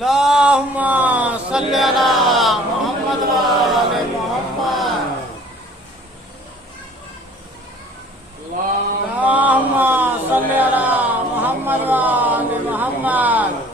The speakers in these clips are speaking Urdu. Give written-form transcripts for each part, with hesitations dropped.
اللهم صل على محمد وآل محمد. اللهم صل على محمد وآل محمد.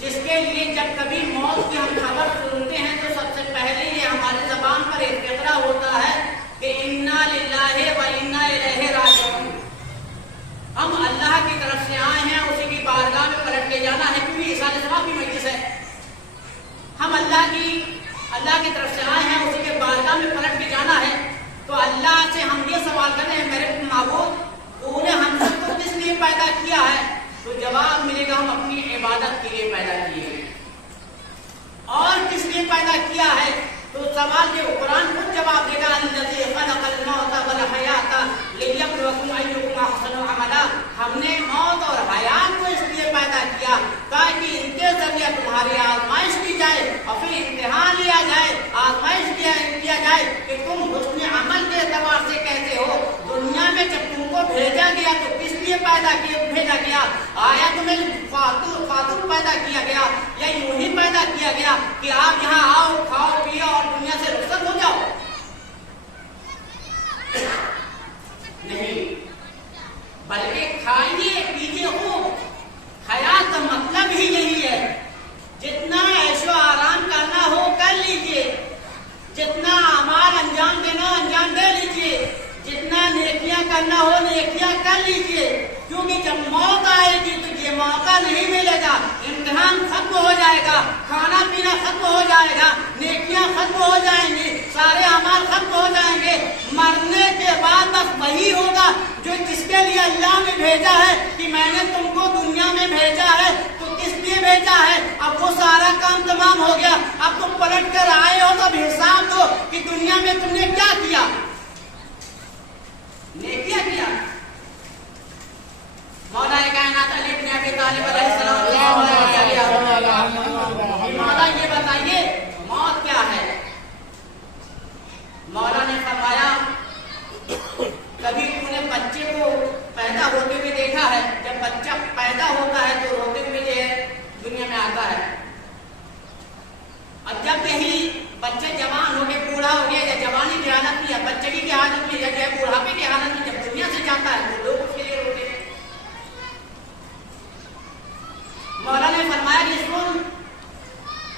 جس کے لیے جب کبھی موت کی ہم خبر سنتے ہیں تو سب سے پہلے یہ ہماری زبان پر ایک اقرا ہوتا ہے کہ انا للہ و انا الیہ راجعون، ہم اللہ کی طرف سے آئے ہیں، اسی کی بارگاہ میں پلٹ کے جانا ہے، کیونکہ اصالِ ثواب کی مجلس ہے۔ ہم اللہ کی طرف سے آئے ہیں، اسی کے بارگاہ میں پلٹ کے جانا ہے۔ تو اللہ سے ہم یہ سوال کرتے ہیں، میرے معبود تو نے ہم سب کو کس لیے پیدا کیا ہے؟ تو جواب ملے گا ہم اپنی عبادت کے لیے پیدا کیے ہیں۔ اور کس لیے پیدا کیا ہے؟ تو سوال کے قرآن خود جواب دے گا، الذی خلق الموت والحیات لیبلوکم ایکم احسن عملا، ہم نے موت اور حیات کو اس لیے پیدا کیا تاکہ ان کے ذریعے تمہاری آزمائش کی جائے اور پھر امتحان لیا جائے، آزمائش کیا جائے کہ تم حسن عمل کے اعتبار سے کیسے ہو۔ دنیا میں جب تم کو بھیجا گیا تو کس لیے بھیجا گیا؟ آیا تمہیں فاتو پیدا کیا گیا یا یوں ہی پیدا کیا گیا کہ آپ یہاں آؤ، کھاؤ پیو اور دنیا سے رخصت ہو جاؤ؟ نہیں، بلکہ کھائیے پیجیے خوب۔ حیات کا مطلب ہی یہی ہے، جتنا عیش و آرام کرنا ہو کر لیجیے، جتنا اعمال انجام دینا انجام دے لیجیے، جتنا نیکیاں کرنا ہو نیکیاں کر لیجیے، کیونکہ جب موت آئے گی تو یہ موقع نہیں ملے گا، امتحان ختم ہو جائے گا، کھانا پینا ختم ہو جائے گا، نیکیاں ختم ہو جائیں گی، سارے اعمال ختم ہو جائیں گے۔ مرنے کے بعد بس وہی ہوگا جو جس کے لیے اللہ نے بھیجا ہے کہ میں نے تم کو دنیا میں بھیجا ہے تو کس لیے بھیجا ہے، اب وہ سارا کام تمام ہو گیا، اب تم پلٹ کر آئے ہو تو اب حساب دو کہ دنیا میں تم نے کیا کیا، نیکیاں کیا۔ مولا کائنات علی بن ابی طالب علیہ السلام مولا یہ بتائیے موت کیا ہے؟ مولا نے فرمایا کبھی تم نے بچے کو پیدا ہوتے ہوئے دیکھا ہے؟ جب بچہ پیدا ہوتا ہے تو روتے ہوئے جو دنیا میں آتا ہے، اور جب یہی بچے جوان ہو گئے، بوڑھا ہو گیا یا جوانی کی حالت میں یا بچگی کی حالت میں یا بوڑھاپے کی حالت میں جب دنیا سے جاتا ہے تو لوگ اس کے لیے روتے ہیں۔ مولا نے فرمایا کہ سن،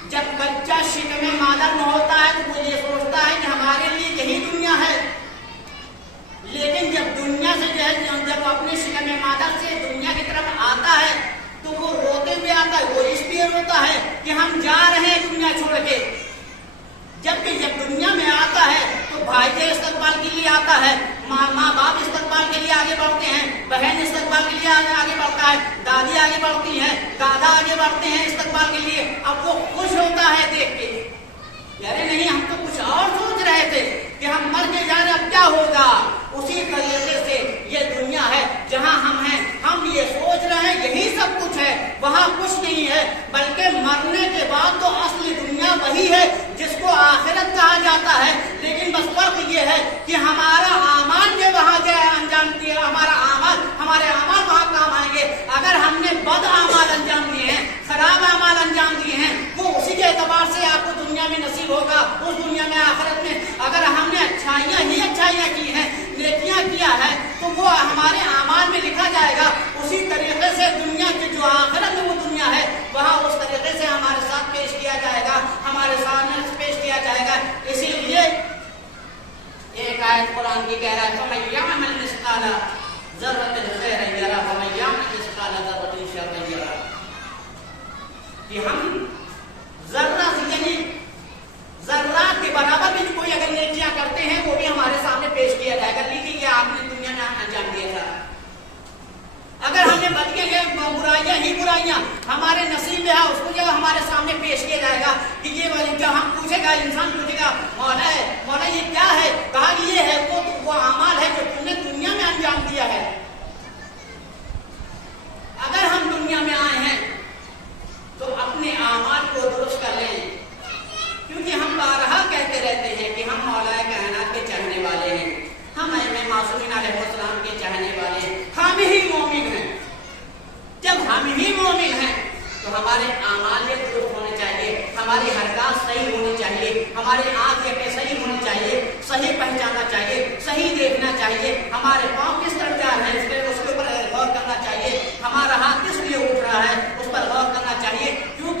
جب بچہ شکم مادر میں ہوتا ہے تو وہ یہ سوچتا ہے کہ ہمارے لیے یہی دنیا ہے، لیکن جب دنیا سے جب اپنے شکم مادر سے دنیا کی طرف آتا ہے تو وہ روتے ہوئے آتا ہے۔ وہ اس لیے روتا ہے کہ ہم جا رہے ہیں دنیا چھوڑ کے، جبکہ جب دنیا میں آتا ہے تو بھائی کے استقبال کے لیے آتا ہے، ماں باپ استقبال کے لیے آگے بڑھتے ہیں، بہن استقبال کے لیے آگے بڑھتا ہے، دادی آگے بڑھتی ہیں، دادا آگے بڑھتے ہیں استقبال کے لیے۔ اب وہ خوش ہوتا ہے دیکھ کے، یعنی نہیں ہم تو کچھ اور سوچ رہے تھے کہ ہم مر کے جا رہے اب کیا ہوگا۔ اسی طریقے سے یہ دنیا ہے جہاں ہم ہیں، ہم یہ سوچ رہے ہیں یہی سب کچھ ہے، وہاں کچھ نہیں ہے، بلکہ مرنے کے بعد تو اصل دنیا وہی ہے جس کو آخرت کہا جاتا ہے۔ لیکن بس فرق یہ ہے کہ ہمارا اعمال جو وہاں جائے انجام دیا، ہمارے اعمال وہاں کام آئیں گے۔ اگر ہم نے بد اعمال انجام دیے ہیں، خراب اعمال انجام دیے ہیں، وہ اسی کے اعتبار سے آپ کو دنیا میں نصیب ہوگا، اس دنیا میں آخرت میں۔ اگر ہم نے اچھائیاں کی ہیں، نیکیاں کیا ہے تو وہ ہمارے اعمال میں لکھا جائے گا۔ اسی طریقے سے دنیا کی جو آخرت میں وہ دنیا ہے وہاں اس طریقے سے ہمارے ساتھ پیش کیا جائے گا، ہمارے سامنے پیش کیا جائے گا۔ اسی لیے ایک آیت قرآن کی کہہ رہا ہے فَمَن يَعْمَلْ مِثْقَالَ ذَرَّةٍ خَيْرًا يَرَهُ وَمَن يَعْمَلْ مِثْقَالَ ذَرَّةٍ شَرًّا يَرَهُ، کہ ہم ذرہ یعنی ذرات کے برابر بھی کوئی اگر نیکیاں کرتے ہیں وہ بھی ہمارے سامنے پیش کیا جائے گا، لیکن یہ آپ نے دنیا میں انجام دیا تھا۔ اگر ہم نے بدلے برائیاں ہمارے نصیب میں ہے، اس کو جو ہمارے سامنے پیش کیا جائے گا کہ یہ والی جو ہم پوچھے گا، انسان پوچھے گا مولا یہ کیا ہے؟ کہا کہ یہ ہے وہ اعمال ہے جو تم نے دنیا میں انجام دیا ہے۔ اگر ہم دنیا میں آئے ہیں تو اپنے اعمال کو درست کر لیں، کیونکہ ہم بارہا کہتے رہتے ہیں کہ ہم مولا کائنات کے چاہنے والے ہیں، ہم ائمہ معصومین علیہ السلام کے چاہنے والے ہیں، ہم ہی مومن ہیں۔ جب ہم ہی مومن ہیں تو ہمارے اعمال میں درست ہونے چاہیے، ہماری حرکات صحیح ہونی چاہیے، ہماری آنکھ صحیح ہونی چاہیے، صحیح پہچانا چاہیے، صحیح دیکھنا چاہیے، ہمارے پاؤں کس طرف جا رہے ہیں اس کے اوپر غور کرنا چاہیے، ہمارا ہاتھ کس لیے اٹھ رہا ہے اس پر غور کرنا چاہیے، کیونکہ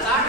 60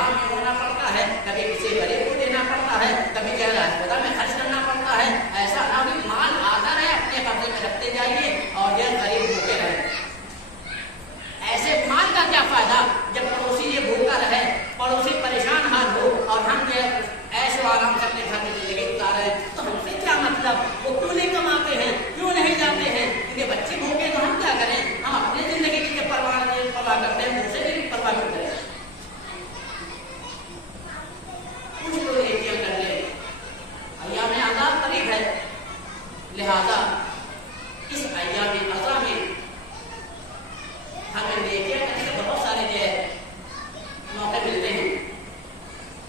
قیام میں ہونا پڑتا ہے، کبھی کسی غریب کو دینا پڑتا ہے، کبھی جو ہے خدا میں خرچ کرنا پڑتا ہے. ایسا نہ ہو کہ مال آتا رہے اپنے قبضے میں رکھتے جائیے اور یہ غریب بھوکے رہے. ایسے مال کا کیا فائدہ جب پڑوسی یہ بھوکا رہے، پڑوسی پریشان حال ہو اور ہم جو ایش و آرام سے اپنے گھر میں زندگی گزارے ہیں، تو ہم سے کیا مطلب؟ وہ کیوں نہیں کماتے ہیں، کیوں نہیں جاتے ہیں؟ کیونکہ بچے بھوکے تو ہم کیا کریں؟ ہم اپنے زندگی کی پرواہ کرتے ہیں، ان سے بھی پرواہ کرتے ہیں. کچھ تو نیکیاں کر لیں. ایام عذاب قریب ہے، لہذا اس ایام عذا میں ہمیں نیکیاں کرنے کے بہت سارے جو ہے موقع ملتے ہیں.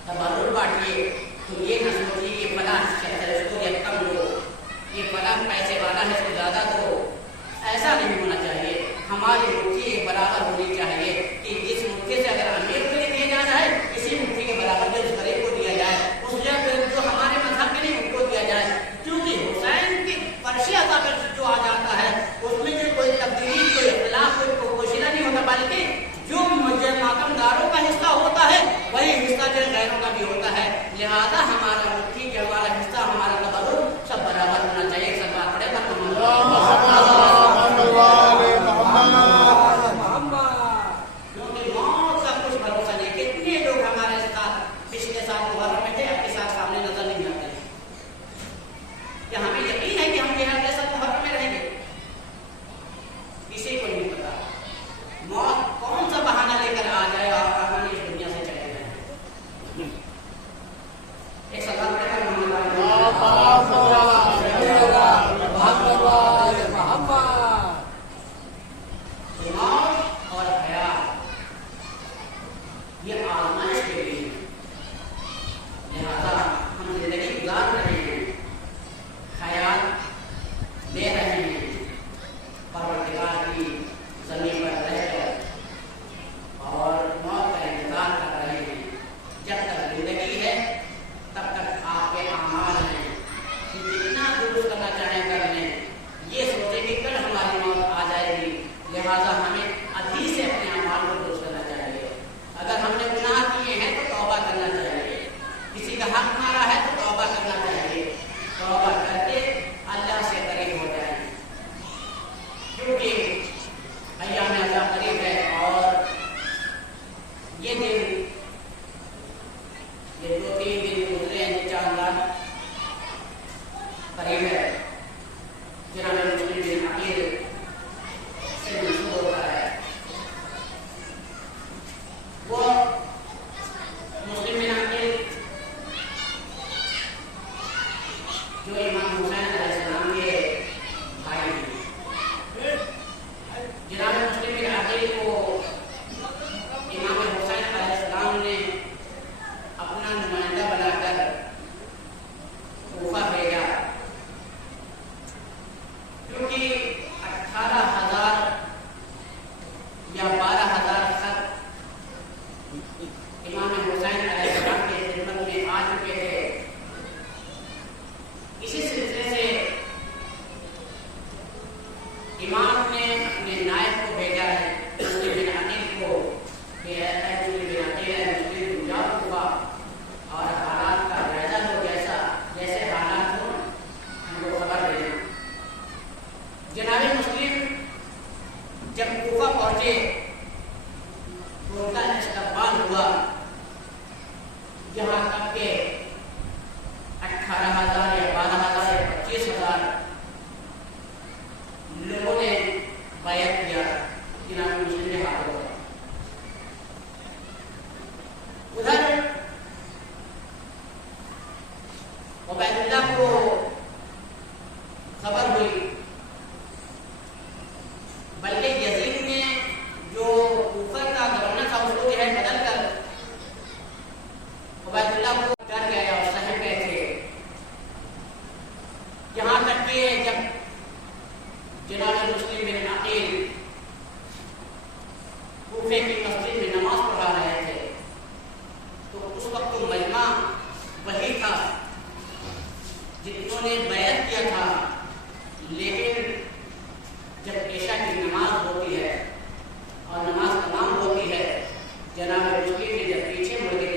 تبرک بانٹیے تو یہ نہ سوچیے کہ فلاں شخص ہے اس کو یہ کم دو، یہ فلاں پیسے والا ہے اس کو زیادہ دو. ایسا نہیں ہونا چاہیے. ہماری مٹھی ایک برابر ہونی چاہیے کہ جس مٹھی سے اگر امیر کو دیا جا رہا ہے اسی مٹھی کے برابر جو اس غریب کو دیا جائے، اس جو ہمارے مذہب کے نہیں ان کو دیا جائے. کیونکہ حسین کی فرشی عطا پر جو آ جاتا ہے اس میں جو کوئی تبدیلی، کوئی اختلاف، کوئی پوشیدہ نہیں ہوتا، بلکہ جو ماتم داروں کا حصہ ہوتا ہے وہی حصہ جو غیروں کا بھی ہوتا ہے. لہذا ہمارا مٹھی کے ہمارا حصہ، ہمارا تبرک سب برابر ہونا چاہیے. سلوات پڑھے کیونکہ موت کا کچھ بھروسہ نہیں. کتنے لوگ ہمارے ساتھ پچھلے سال محرم میں تھے، اب کے ساتھ سامنے نظر نہیں آتے. کیا ہمیں یقین ہے کہ ہم یہ اگلے سال محرم میں رہیں گے؟ کسی کو نہیں پتا. موت کون سا بہانہ لے کر آ جائے اور ہم اس دنیا سے چلے جائیں. ایک سوال موت اور حیات یہ آزمائش کے لیے، لہذا ہم زندگی گزار رہے ہیں، حیات لے رہے ہیں پروردگار کی زمین پر رہ کر اور موت کا انتظار کر رہے ہیں. جب تک زندگی ہے تب تک آپ کے اعمال ہیں کہ جتنا درست کرنا چاہیں کر لیں. یہ سوچیں کہ کل ہماری موت آ جائے گی، لہذا ہمیں ابھی سے اپنے اعمال کو درست کرنا چاہیے. اگر ہم نے گناہ کیے ہیں تو توبہ کرنا چاہیے. کسی کا حق مارا ہے تو توبہ کرنا چاہیے. توبہ کر کے اللہ سے قریب ہو جائیں، کیونکہ ایام عذا قریب ہے. اور یہ دن، یہ 2-3 دن گزرے ہیں انشاءاللہ قریب ہے. جناب مسلم بن عقیل سے منسوب ہوتا ہے. وہ مسلم بن عقیل جو امام حسین علیہ السلام کے بھائی ہیں. جناب مسلم بن عقیل کو امام حسین علیہ السلام نے اپنا نمائندہ بنا کر کوفہ بھیجا، کیونکہ 18,000 یا 12,000 خط امام حسین علیہ السلام کے خدمت میں آ چکے تھے. اسی سلسلے سے امام نے اپنے نائب کو بھیجا ہے مسلم بن عقیل کو کہ اے مسلم بن عقیل، اے مسلم جاؤ کوفہ اور حالات کا جائزہ لو، جیسے حالات ہوں ہم کو خبر دے دیں. جناب مسلم جب کوفہ پہنچے تو ان کا استقبال ہوا، جہاں تک کہ 18,000 یا 12,000 یا 25,000 لوگوں نے بیعت کیا جناب مسلم کے ہاتھوں. ادھر عبید اللہ کو خبر ہوئی، بلکہ یزید نے جو کوفہ کا گورنر تھا اس کو جو ہے بدل کر عبید اللہ کو ڈر گئے اور سہم گئے تھے. یہاں تک کہ جب جناب مسلم بن عقیل کوفے کی مسجد میں نماز پڑھا رہے تھے تو اس وقت مجمع وہی تھا جنہوں نے بیعت کیا تھا. لیکن جب عشاء کی نماز ہوتی ہے اور نماز تمام ہوتی ہے، جناب مسلم نے جب پیچھے مڑ کے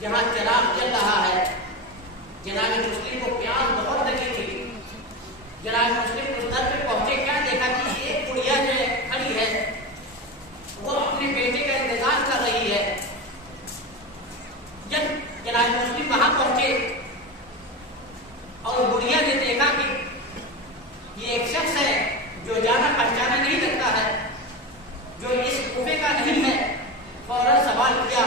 جہاں چراغ جل رہا ہے، جناب مسلم کو پیاس بہت لگی تھی. جناب مسلم اس در پہ پہنچے، کیا دیکھا کہ ایک گڑیا جو کھڑی ہے وہ اپنے بیٹے کا انتظار کر رہی ہے. جب جناب مسلم وہاں پہنچے اور گڑیا نے دیکھا کہ یہ ایک شخص ہے جو جانا پہچانا نہیں لگتا ہے، جو اس کوفے کا نہیں ہے، فوراً سوال کیا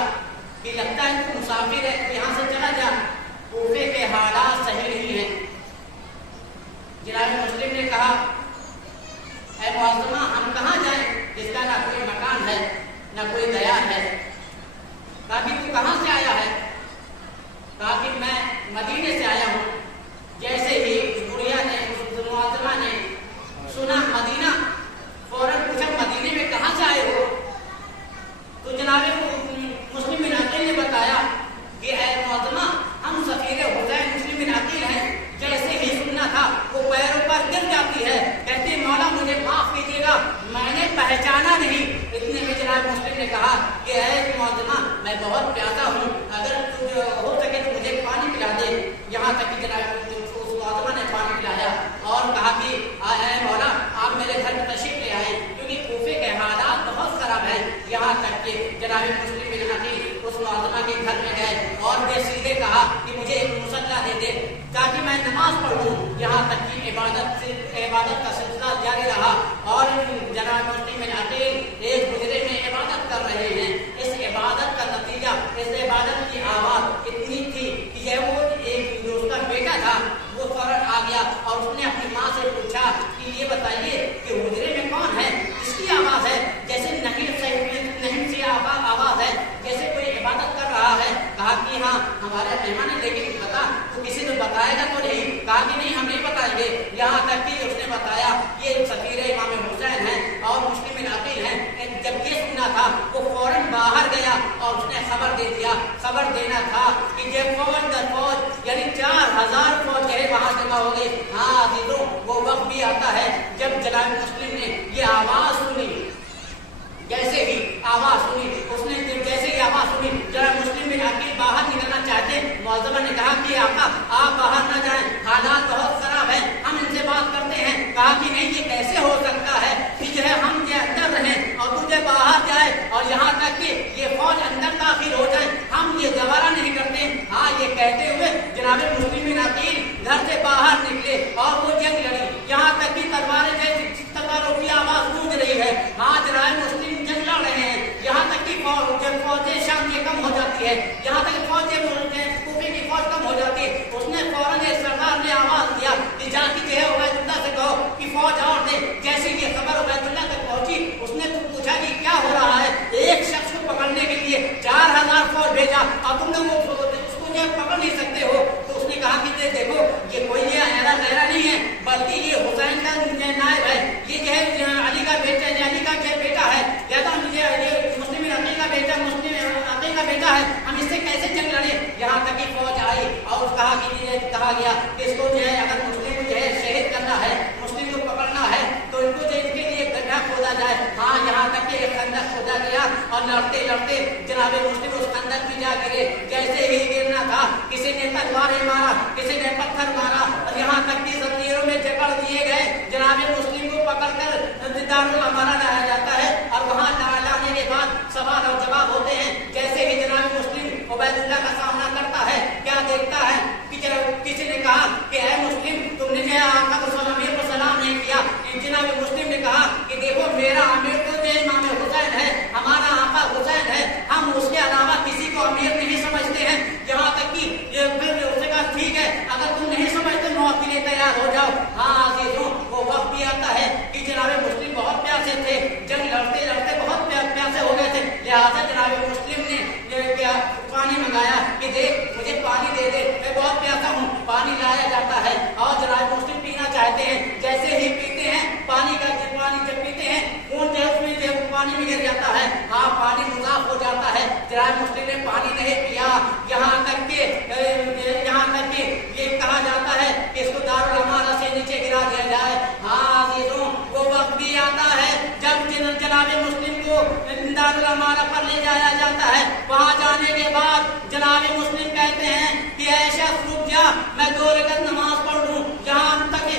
کہ لگتا ہے تو مسافر ہے، تو یہاں سے چلا جا، کوفے کے حالات صحیح نہیں ہیں. جناب مسلم نے کہا اے معظمہ ہم کہاں جائیں جس کا نہ کوئی مکان ہے نہ کوئی دیار ہے. کہا کہ تو کہاں سے آیا ہے؟ کہا کہ میں مدینے سے آیا ہوں. جیسے ہی گڑیا نے معظمہ نے سنا مدینہ، فوراً پوچھا مدینے میں کہاں سے آئے ہو؟ تو جناب مسلم بن عقیل نے بتایا کہ اے معظمہ ہم سفیر حسین مسلم بن عقیل ہیں. جیسے ہی سننا تھا وہ پیروں پر گر جاتی ہے، کہتی مولا مجھے معاف کیجیے گا میں نے پہچانا نہیں. اتنے میں جناب مسلم نے کہا کہ اے معظمہ میں بہت پیاسا ہوں، اگر تجھے ہو سکے تو مجھے پانی پلا دے. یہاں تک کہ جناب اس معظمہ نے پانی پلایا اور کہا کہ اے مولا آپ میرے گھر میں تشریف لے آئے کیونکہ کوفے کے حالات بہت خراب ہیں. یہاں تک کہ جناب مسلم بن عقیل اس معظمہ کے گھر میں گئے اور بے سیدھے کہا کہ مجھے ایک مسلح دے دے تاکہ میں نماز پڑھوں. یہاں تک کہ عبادت کا سلسلہ جاری رہا اور جناب مسلم بن عقیل ایک حجرے میں عبادت کر رہے ہیں. اس عبادت کا نتیجہ، اس عبادت کی آواز اتنی تھی کہ یہ وہ ایک جو اس کا بیٹا تھا وہ فوراً آ گیا اور اس نے اپنی ماں سے پوچھا کہ یہ بتائیے کہ حجرے میں کون ہے، اس کی آواز ہے جیسے نہیں سے آواز ہے، جیسے کوئی عبادت کر رہا ہے. کہا کہ ہاں ہمارے مہمان ہے لیکن بتا تو کسی نے بتائے گا تو نہیں. کہا کہ نہیں ہم نہیں بتائیں گے. یہاں تک کہ اس نے بتایا یہ سفیر امام حسین ہیں اور مسلم بن عقیل ہیں. جب یہ سننا تھا وہ فوراً باہر گیا اور اس نے خبر دے دیا. خبر دینا تھا کہ یہ فوج در فوج یعنی 4000 فوج ہے وہاں جمع ہو گئی. ہاں عزیزوں وہ وقت بھی آتا ہے جب جناب مسلم نے یہ آواز سنی. جیسے ہی آواز سنی اس نے جیسے ہی آواز سنی جناب مسلم بن عقیل باہر نکلنا چاہتے. معظمہ نے کہا کہ آقا آپ باہر نہ جائیں، حالات بہت خراب ہیں، ہم ان سے بات کرتے ہیں. کہا کہ نہیں یہ کیسے ہو سکتا ہے کہ جو ہے ہم کے اندر رہیں اور تجھے باہر جائے اور یہاں تک کہ یہ فوج اندر داخل ہو جائے، ہم یہ گوارا نہیں کرتے. ہاں یہ کہتے ہوئے جناب مسلم بن عقیل گھر سے باہر نکلے اور وہ جنگ لڑی. یہاں تک کہ تلواروں کی آواز گونج رہی ہے. ہاں جناب مسلم جنگ لڑ رہے ہیں. یہاں تک کہ فوجیں شام کی کم ہو جاتی ہے، یہاں تک فوجیں کوفے کی فوج کم ہو جاتی ہے. اس نے فوراً سردار نے آواز دیا کہ جا کے جو ہے عبید اللہ سے کہو کہ فوج اور دے. جیسے یہ خبر عبید اللہ تک پہنچی اس نے پوچھا کہ کیا ہو رہا ہے. ایک شخص کو پکڑنے کے لیے 4000 فوج بھیجا اور تم نے اس کو جو پکڑ نہیں سکتے ہو. تو اس نے کہا کہ دیکھو یہ کوئی ایرا غیرہ نہیں ہے بلکہ یہ حسین کا نائب ہے، یہ جو ہے علی کا بیٹا ہے، علی کا بیٹا ہے، یا تو مسلم عقیل کا بیٹا عقیل کا بیٹا ہے، ہم اس سے کیسے جنگ لڑے. یہاں تک کہ فوج آئی اور کہا گیا کہ اس کو جو ہے اگر مسلم کو جو ہے شہید کرنا ہے، مسلم کو پکڑنا ہے تو ان کو جو ان کے لیے گڈھا کھودا جائے. ہاں یہاں تک کہ ایک خندق کھودا گیا اور لڑتے لڑتے جناب مسلم اس خندق میں جا گرے. جیسے ہی گرنا تھا کسی نے تلواریں مارا، کسی نے پتھر مارا اور یہاں تک کہ زنجیروں میں جکڑ دیے گئے. جناب مسلم کو پکڑ کر دارالامانہ لایا جاتا ہے اور وہاں لانے کے بعد سوال اور جواب ہوتے ہیں. جیسے ہی جناب مسلم عبید اللہ کا سامنا کرتا ہے کیا دیکھتا ہے کہ کسی نے کہا کہ اے مسلم تم نے جو ہے آقا کو امیر کو سلام نہیں کیا. جناب مسلم نے کہا کہ دیکھو میرا امیر تو جو امام حسین ہے، ہمارا آقا حسین ہے، ہم اس کے علاوہ کسی کو امیر نہیں سمجھتے ہیں. یہاں تک کہ اس نے کہا ٹھیک ہے اگر تم نہیں سمجھتے موت کے لیے تیار ہو جاؤ. ہاں عزیزوں وہ وقت بھی آتا ہے کہ جناب مسلم بہت پیاسے تھے، جنگ لڑتے لڑتے بہت پیاسے ہو گئے تھے. لہٰذا جناب مسلم نے پانی منگایا کہ دیکھ مجھے پانی دے دے، میں بہت پیاسا ہوں. پانی لایا جاتا ہے اور جناب مسلم پینا چاہتے ہیں. جیسے ہی پیتے ہیں پانی جب پیتے ہیں خون جو اس میں پانی میں گر جاتا ہے. ہاں پانی مضاف ہو جاتا ہے. جناب مسلم نے پانی نہیں پیا. یہاں تک کہ یہ کہا جاتا ہے کہ اس کو دارالامانہ سے نیچے گرا دیا جائے. ہاں عزیزوں وہ وقت بھی آتا ہے جب جناب مسلم کو دارالامانہ پر لے جایا جاتا ہے. وہاں جانے کے بعد جناب مسلم کہتے ہیں کہ اے شخص رک جا, میں 2 رکعت نماز پڑھ لوں. جہاں تک